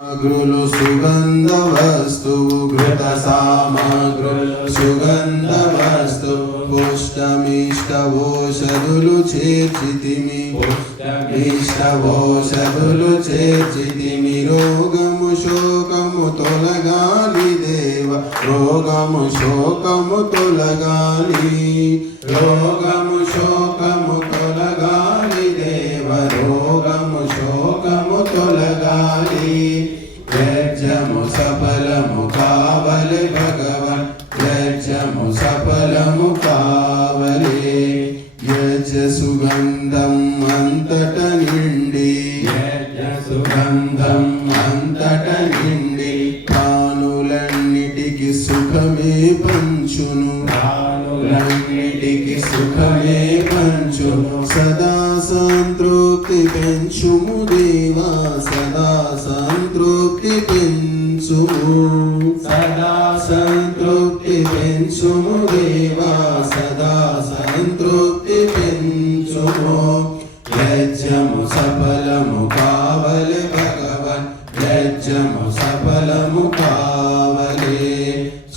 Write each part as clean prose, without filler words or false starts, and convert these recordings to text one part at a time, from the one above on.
సామగ్రులు సుగంధ వస్తువు ఘృత సామగ్రులు సుగంధ వస్తువు పుష్టమిష్టవోషధులు చేర్చితిమి ఇష్టవోషధులు చేర్చితిమి రోగము శోకము తొలగాలి దేవ రోగము శోకము తొలగాలి రోగము శోకము తొలగాలి దేవ రోగము శోకము తొలగాలి యజ్ఞము సఫలము కావలి భగవన్ యజ్ఞము సఫలము కావలి యజ్ఞ సుగంధం అంతట నిండి యజ్ఞ సుగంధం అంతట నిండి ప్రాణులన్నిటికి సుఖమే పంచును ప్రాణులన్నిటికి సుఖమే పంచును సదా సంతృప్తి పెంచుము దేవా సదా సంతృప్తి పెంచుము సదా సంతృప్తి పెంచుము దేవా సదా సంతృప్తి పెంచుము యజ్ఞము సఫలము కావలి భగవన్ యజ్ఞము సఫలము కావలి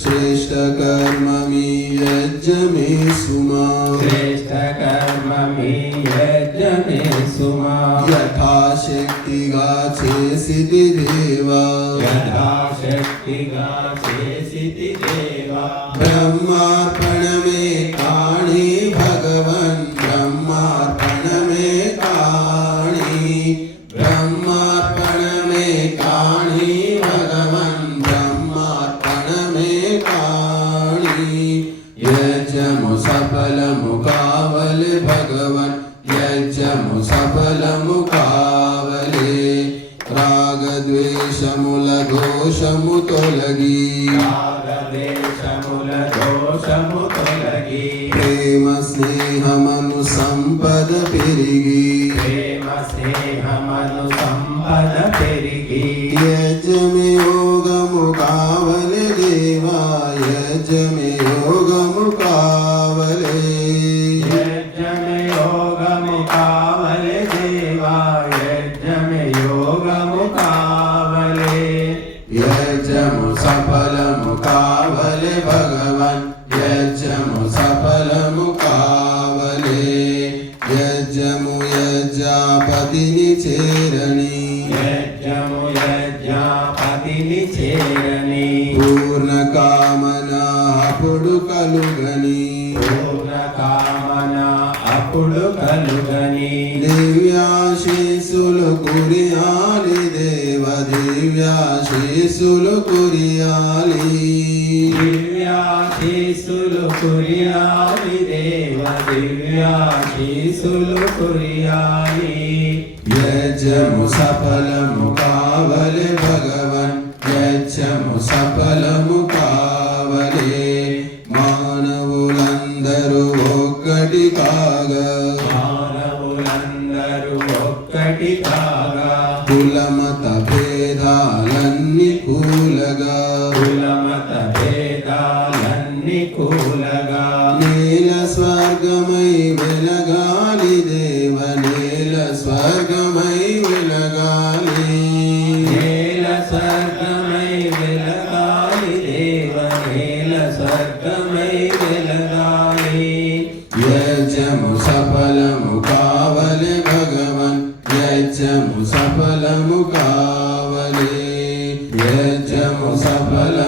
శ్రేష్ఠ కర్మమి యజ్ఞమే సుమా శ్రేష్ఠ కర్మమి యజ్ఞమే సుమా యథాశక్తిగా చేసితి దేవా యథాశక్తిగా చేసితి దేవా బ్రహ్మార్పణమే కాణి భగవన్ బ్రహ్మార్పణమే కాణి బ్రహ్మార్పణమే కాణి భగవన్ బ్రహ్మార్పణమే కాణి యజ్ఞము సఫలము కావలి భగవన్ యజ్ఞము సఫలము కావలి రాగద్వేషముల దోషము తొలగి రాగద్వేషముల దోషము తొలగి ప్రేమ స్నేహమను సంపద పెరిగి ప్రేమ స్నేహమను సంపద పెరిగి యజ్ఞమే యోగము కావలి దేవా యజ్ఞమే యోగము కావలి యజ్ఞమే యోగము కావలి దేవా యజ్ఞమే యోగము కావలి యజ్ఞము సఫలము కావలి భగవన్ యజ్ఞము సఫలము కావలి యజ్ఞము యజ్ఞాపతిని చేరని యజ్ఞము యజ్ఞాపతిని చేరని పూర్ణ కామన అప్పుడు కలుగని పూర్ణ కామన అప్పుడు కలుగని దివ్యాశీసులు కురియాలి దేవ దివ్యాశీసులు కురియాలి దివ్యాశీసులు కురియాలి దేవ దివ్యాశీసులు కురియాలి యజ్ఞము సఫలము కావలి భగవన్ యజ్ఞము సఫలము కావలి మానవులందరూ ఒక్కటి కాగా మానవులందరూ ఒక్కటి కాగా కులమత భేదాలన్నీ కూలగా కులమత భేదాలన్నీ కూలగా నేల స్వర్గమై వెలగాలి దేవ నేల స్వర్గమై వెలగాలి నేల స్వర్గమై వెలగాలి దేవ నేల స్వర్గమై వెలగాలి యజ్ఞము సఫలము కావలి భగవన్ యజ్ఞము సఫలము కావలి యజ్ఞము సఫల